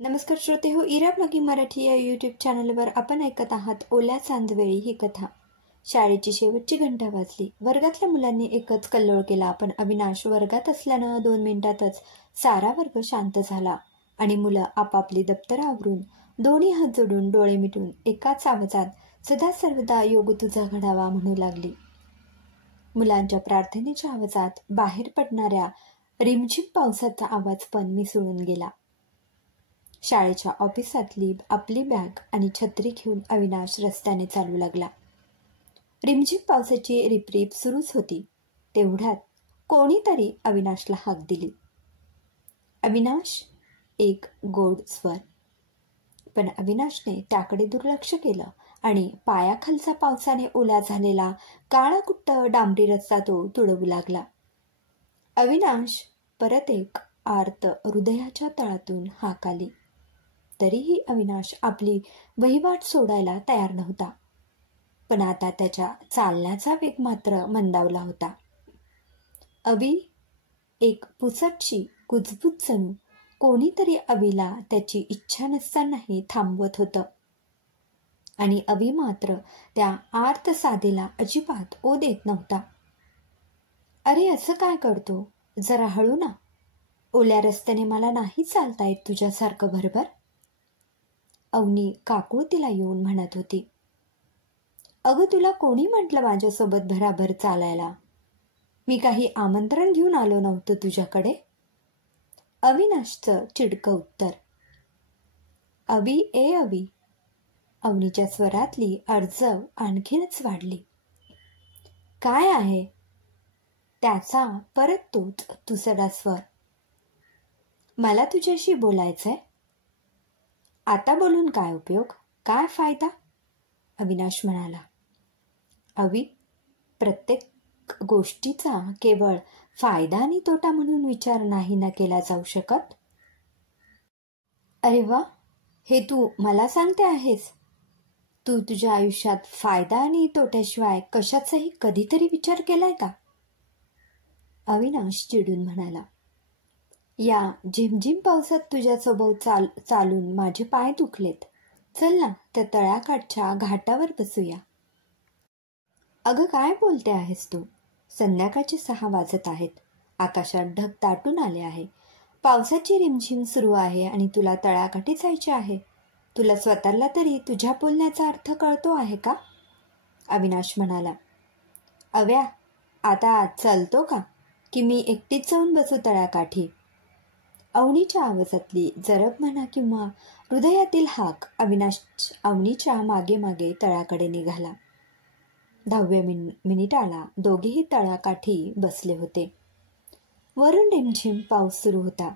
नमस्कार श्रोते हो, इरा ब्लॉगिंग मराठी या यूट्यूब चॅनलवर आपण ऐकत आहात ओल्या चांदवेळी ही कथा. शाळेची शेवटची घंटा वाजली. वर्गातल्या मुलांनी एकच कल्लोळ केला, पण अविनाश वर्गात असल्यानं 2 मिनिटातच सारा वर्ग शांत झाला आणि मुलं आपापली दप्तर आवरून दोन्ही हात जोडून डोळे मिटून एकाच आवाजात सदा सर्वदा योग तुझा घडावा म्हणू लागली. मुलांच्या प्रार्थनेच्या आवाजात बाहेर पडणाऱ्या रिमझिम पावसाचा आवाज पण मिसळून गेला. शाळेच्या ऑफिसातली आपली बॅग आणि छत्री घेऊन अविनाश रस्त्याने चालू लागला. रिमझिम पावसाची रिपरिप सुरूच होती. तेवढ्यात कोणीतरी अविनाशला हाक दिली. अविनाश, एक गोड स्वर. पण अविनाशने त्याकडे दुर्लक्ष केलं आणि पायाखालचा पावसाने ओला झालेला काळाकुट्ट डांबरी रस्ता तो तुडवू लागला. अविनाश, परत एक आर्त हृदयाच्या तळातून हाक आली. तरीही अविनाश आपली वहिवाट सोडायला तयार नव्हता. पण आता त्याच्या चालण्याचा वेग मात्र मंदावला होता. अवी, एक पुसटशी कुजबूज जणू कोणीतरी अवीला त्याची इच्छा नसतानाही थांबवत होतं. आणि अवी मात्र त्या आर्त साधीला अजिबात ओ देत नव्हता. अरे, असं काय करतो? जरा हळू ना. ओल्या रस्त्याने मला नाही चालता येत तुझ्यासारखं भरभर. अवनी काकुळतीला येऊन म्हणत होती. अगं, तुला कोणी म्हटलं माझ्यासोबत भराभर चालायला? मी काही आमंत्रण घेऊन आलो नव्हतं तुझ्याकडे. अविनाशचं चिडकं उत्तर. अवी, ए अवी. अवनीच्या स्वरातली अर्जव आणखीनच वाढली. काय आहे? त्याचा परत तोच तुसडा स्वर. मला तुझ्याशी बोलायचंय. आता बोलून काय उपयोग, काय फायदा? अविनाश म्हणाला. अवी, प्रत्येक गोष्टीचा केवळ फायदा आणि तोटा म्हणून विचार नाही ना केला जाऊ शकत. अरे वा, हे तू मला सांगते आहेस? तू तुझ्या आयुष्यात फायदा आणि तोट्याशिवाय कशाचाही कधीतरी विचार केलाय का? अविनाश चिडून म्हणाला. या झिमझिम पावसात तुझ्यासोबत चालून माझे पाय दुखलेत. चल ना, त्या तळ्याकाठच्या घाटावर बसूया. अगं, काय बोलते आहेस तू? संध्याकाळचे 6 वाजत आहेत. आकाशात ढग दाटून आले आहे. पावसाची रिमझिम सुरू आहे आणि तुला तळ्याकाठी जायचे आहे. तुला स्वतःला तरी तुझ्या बोलण्याचा अर्थ कळतो आहे का? अविनाश म्हणाला. अव्या, आता चलतो का, की मी एकटीच जाऊन बसू तळ्याकाठी? अवनीच्या आवाजातली जरब म्हणा किंवा हृदयातील हाक अविनाश अवनीच्या मागे मागे तळ्याकडे निघाला. 10व्या मिनिटाला दोघेही तळ्याकाठी बसले होते. वरून रिमझिम पाऊस सुरू होता.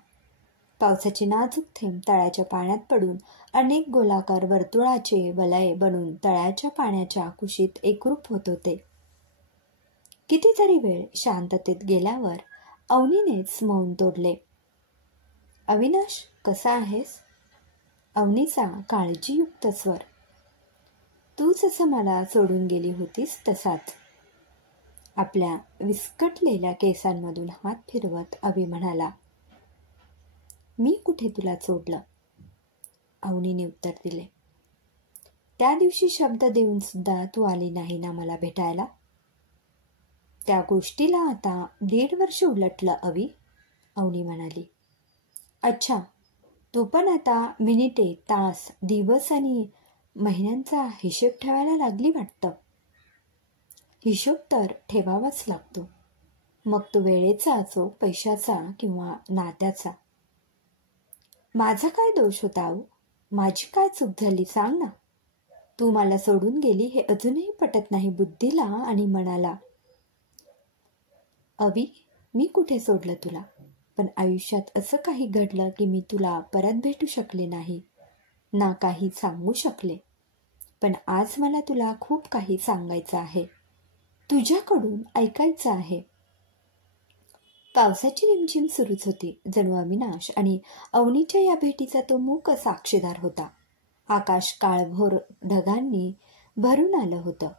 पावसाचे नाजूक थेंब तळ्याच्या पाण्यात पडून अनेक गोलाकार वर्तुळाचे वलय बनून तळ्याच्या पाण्याच्या कुशीत एकरूप होत होते. कितीतरी वेळ शांततेत गेल्यावर अवनीनेच मौन तोडले. अविनाश, कसा आहेस? अवनीचा काळजीयुक्त स्वर. तू जसं मला सोडून गेली होतीस तसाच. आपल्या विस्कटलेल्या केसांमधून हात फिरवत अवी म्हणाला. मी कुठे तुला सोडलं? अवनीने उत्तर दिले. त्या दिवशी शब्द देऊन सुद्धा तू आली नाही ना मला भेटायला. त्या गोष्टीला आता 1.5 वर्ष उलटलं अवी, अवनी म्हणाली. अच्छा, तू पण आता मिनिटे, तास, दिवस आणि महिन्यांचा हिशेब ठेवायला लागली वाटतं. हिशोब तर ठेवावाच लागतो, मग तो वेळेचा असो, पैशाचा किंवा नात्याचा. माझा काय दोष होता अहो? माझी काय चूक झाली सांग ना. तू मला सोडून गेली हे अजूनही पटत नाही बुद्धीला आणि मनाला. अवी, मी कुठे सोडलं तुला? पण आयुष्यात असं काही घडलं की मी तुला परत भेटू शकले नाही ना काही सांगू शकले. पण आज मला तुला खूप काही सांगायचं आहे, तुझ्याकडून ऐकायचं आहे. पावसाची रिमझिम सुरूच होती. जणू अविनाश आणि अवनीच्या या भेटीचा तो मूक साक्षीदार होता. आकाश काळभोर ढगांनी भरून आलं होतं.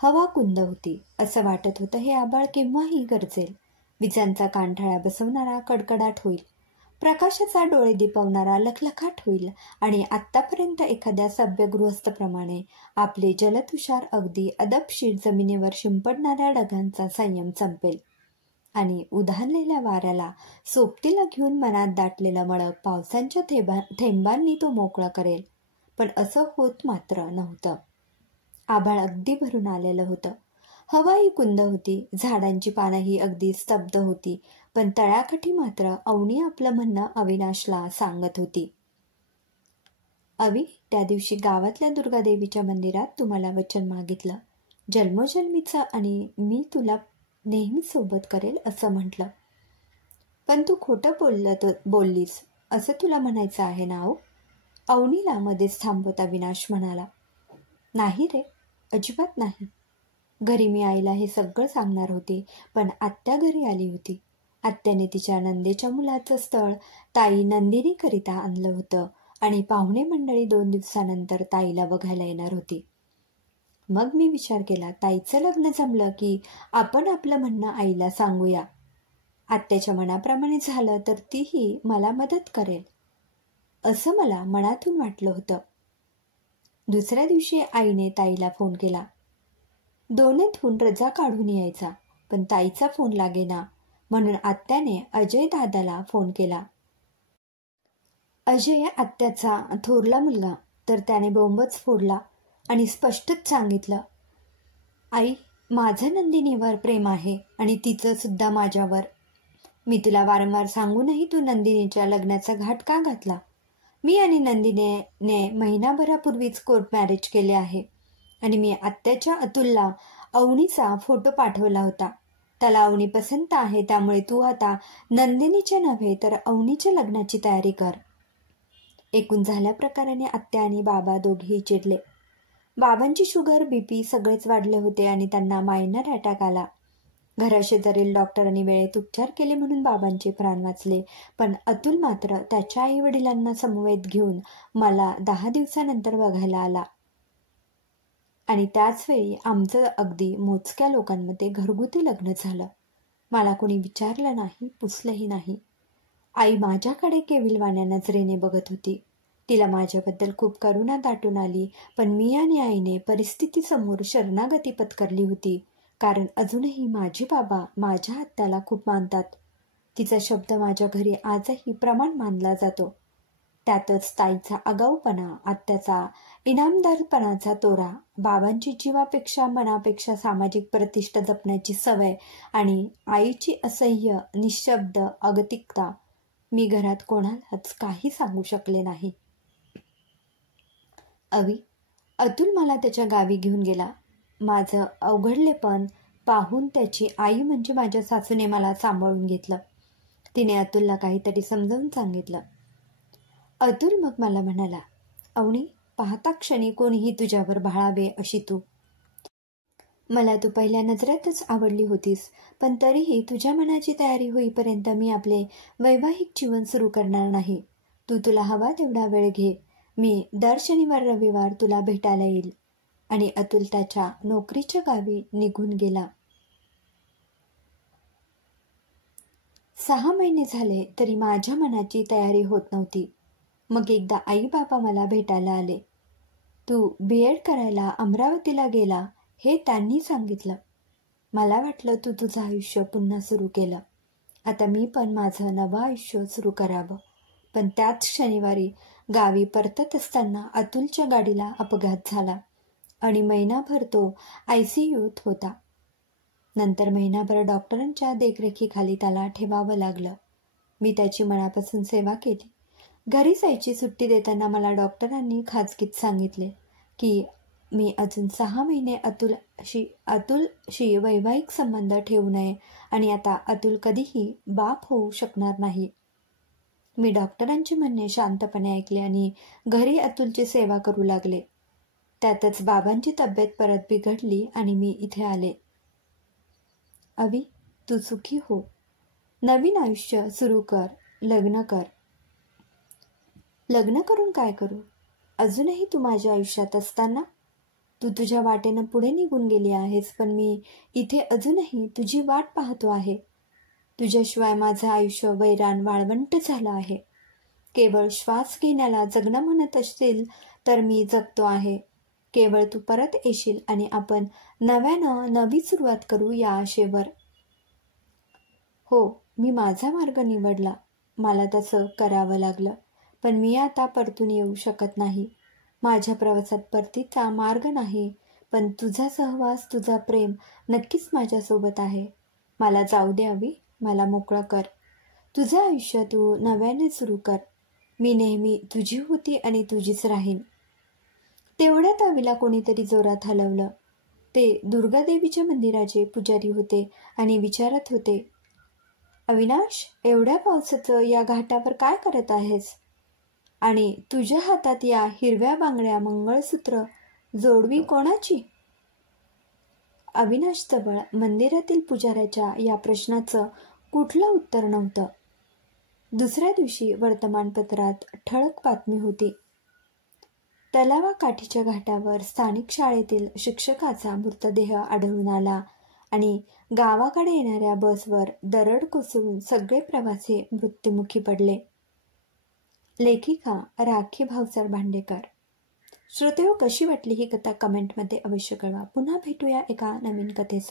हवा कुंद होती. असं वाटत होतं हे आभाळ केव्हाही गरजेल. विजांचा कानठळा बसवणारा कडकडाट होईल. प्रकाशाचा डोळे दिपवणारा लखलखाट होईल आणि आत्तापर्यंत एखाद्या सभ्य गृहस्थप्रमाणे आपले जलतुषार अगदी अदबशीर जमिनीवर शिंपडणाऱ्या ढगांचा संयम संपेल आणि उधाणलेल्या वाऱ्याला सोबतीला घेऊन मनात दाटलेलं मळं पावसांच्या थेंबांनी तो मोकळा करेल. पण असं होत मात्र नव्हतं. आभाळ अगदी भरून आलेलं होतं. हवाही कुंद होती. झाडांची पानंही अगदी स्तब्ध होती. पण तळ्याकाठी मात्र अवनी आपलं म्हणणं अविनाशला सांगत होती. अवि, त्या दिवशी गावातल्या दुर्गादेवीच्या मंदिरात तुम्हाला वचन मागितलं, जन्मोजन्मीचं, आणि मी तुला नेहमी सोबत करेल असं म्हटलं. पण तू खोटं बोललीस असं तुला म्हणायचं आहे ना? अवनीला मध्येच थांबवत अविनाश म्हणाला. नाही रे, अजिबात नाही. घरी मी आईला हे सगळं सांगणार होते, पण आत्या घरी आली होती. आत्याने तिच्या नंदेच्या मुलाचं स्थळ ताई नंदिनीकरिता आणलं होतं आणि पाहुणे मंडळी 2 दिवसानंतर ताईला बघायला येणार होती. मग मी विचार केला, ताईचं लग्न जमलं की आपण आपलं म्हणणं आईला सांगूया. आत्याच्या मनाप्रमाणे झालं तर तीही मला मदत करेल असं मला मनातून वाटलं होतं. दुसऱ्या दिवशी आईने ताईला फोन केला. दोन्हीतून रजा काढून यायचा, पण ताईचा फोन लागेना, म्हणून आत्याने अजय दादाला फोन केला. अजय आत्याचा थोरला मुलगा, तर त्याने बोंबच फोडला आणि स्पष्टच सांगितलं, आई, माझं नंदिनीवर प्रेम आहे आणि तिचं सुद्धा माझ्यावर. मी तुला वारंवार सांगूनही तू नंदिनीच्या लग्नाचा घाट का घातला? मी आणि नंदिनीने महिनाभरापूर्वीच कोर्ट मॅरेज केले आहे आणि मी आत्याच्या अतुलला अवनीचा फोटो पाठवला होता. त्याला अवनी पसंत आहे, त्यामुळे तू आता नंदिनीच्या नव्हे तर अवनीच्या लग्नाची तयारी कर. एकूण झाल्या प्रकाराने आत्या आणि बाबा दोघेही चिडले. बाबांची शुगर, बीपी सगळेच वाढले होते आणि त्यांना मायनर अटॅक आला. घराशेजारील डॉक्टरांनी वेळेत उपचार केले म्हणून बाबांचे प्राण वाचले. पण अतुल मात्र त्याच्या आई वडिलांना समवेत घेऊन मला 10 दिवसानंतर बघायला आला आणि त्याच वेळी आमचं अगदी मोजक्या लोकांमध्ये घरगुती लग्न झालं. मला कोणी विचारलं नाही, पुसलंही नाही. आई माझ्याकडे केविलवाण्या नजरेने बघत होती. तिला माझ्याबद्दल खूप करुणा दाटून आली, पण मी आणि आईने परिस्थितीसमोर शरणागती पत्करली होती, कारण अजूनही माझे बाबा माझ्या आत्याला खूप मानतात. तिचा शब्द माझ्या घरी आजही प्रमाण मानला जातो. त्यातच ताईचा आगाऊपणा, आत्याचा इनामदारपणाचा तोरा, बाबांची जीवापेक्षा मनापेक्षा सामाजिक प्रतिष्ठा जपण्याची सवय आणि आईची असह्य निशब्द अगतिकता. मी घरात कोणालाच काही सांगू शकले नाही. अवि, अतुल मला त्याच्या गावी घेऊन गेला. माझं अवघडलेपण पाहून त्याची आई म्हणजे माझ्या सासूने मला सांभाळून घेतलं. तिने अतुलला काहीतरी समजावून सांगितलं. अतुल मग मला म्हणाला, अवनी, पाहता क्षणी कोणीही तुझ्यावर भाळावे अशी तू. मला तू पहिल्या नजरेतच आवडली होतीस, पण तरीही तुझ्या मनाची तयारी होईपर्यंत मी आपले वैवाहिक जीवन सुरू करणार नाही. तुला हवा तेवढा वेळ घे. मी दर शनिवार रविवार तुला भेटायला येईल. आणि अतुल त्याच्या नोकरीच्या गावी निघून गेला. 6 महिने झाले तरी माझ्या मनाची तयारी होत नव्हती. मग एकदा आई बाबा मला भेटायला आले. तू BEd करायला अमरावतीला गेला हे त्यांनी सांगितलं. मला वाटलं तू तुझं आयुष्य पुन्हा सुरू केलं. आता मी पण माझं नवं आयुष्य सुरू करावं. पण त्याच शनिवारी गावी परतत असताना अतुलच्या गाडीला अपघात झाला आणि महिनाभर तो ICUत होता. नंतर महिनाभर डॉक्टरांच्या देखरेखीखाली त्याला ठेवावं लागलं. मी त्याची मनापासून सेवा केली. घरी जायची सुट्टी देताना मला डॉक्टरांनी खाजगीत सांगितले की मी अजून 6 महिने अतुलशी वैवाहिक संबंध ठेवू नये आणि आता अतुल कधीही बाप होऊ शकणार नाही. मी डॉक्टरांचे म्हणणे शांतपणे ऐकले आणि घरी अतुलची सेवा करू लागले. त्यातच बाबांची तब्येत परत बिघडली आणि मी इथे आले. अवि, तू सुखी हो. नवीन आयुष्य सुरू कर. लग्न कर. लग्न करून काय करू? अजूनही तू माझ्या आयुष्यात असताना? तू तुझ्या वाटेनं पुढे निघून गेली आहेस, पण मी इथे अजूनही तुझी वाट पाहतो आहे. तुझ्याशिवाय माझं आयुष्य वैरान वाळवंट झालं आहे. केवळ श्वास घेण्याला जगणं म्हणत असतील तर मी जगतो आहे. केवळ तू परत येशील आणि आपण नव्यानं नवी सुरुवात करू या आशेवर. हो, मी माझा मार्ग निवडला. मला तसं करावं लागलं. पण मी आता परतून येऊ शकत नाही. माझ्या प्रवासात परतीचा मार्ग नाही. पण तुझा सहवास, तुझा प्रेम नक्कीच माझ्यासोबत आहे. मला जाऊ दे अवी, मला मोकळं कर. तुझं आयुष्य तू नव्याने सुरू कर. मी नेहमी तुझी होती आणि तुझीच राहीन. तेवढ्यात अवीला कोणीतरी जोरात हलवलं. ते दुर्गादेवीच्या मंदिराचे पुजारी होते आणि विचारत होते, अविनाश, एवढ्या पावसाचं या घाटावर काय करत आहेस? आणि तुझ्या हातात या हिरव्या बांगड्या मंगळसूत्र जोडवी कोणाची? अविनाशजवळ मंदिरातील पुजाऱ्याच्या या प्रश्नाचं कुठलं उत्तर नव्हतं. दुसऱ्या दिवशी वर्तमानपत्रात ठळक बातमी होती. तलावाकाठीच्या घाटावर स्थानिक शाळेतील शिक्षकाचा मृतदेह आढळून आला आणि गावाकडे येणाऱ्या बसवर दरड कोसळून सगळे प्रवासी मृत्युमुखी पडले. लेखिका राखी भावसार भांडेकर. श्रोतेहो, कशी वाटली ही कथा कमेंटमध्ये अवश्य कळवा. पुन्हा भेटूया एका नवीन कथेसह.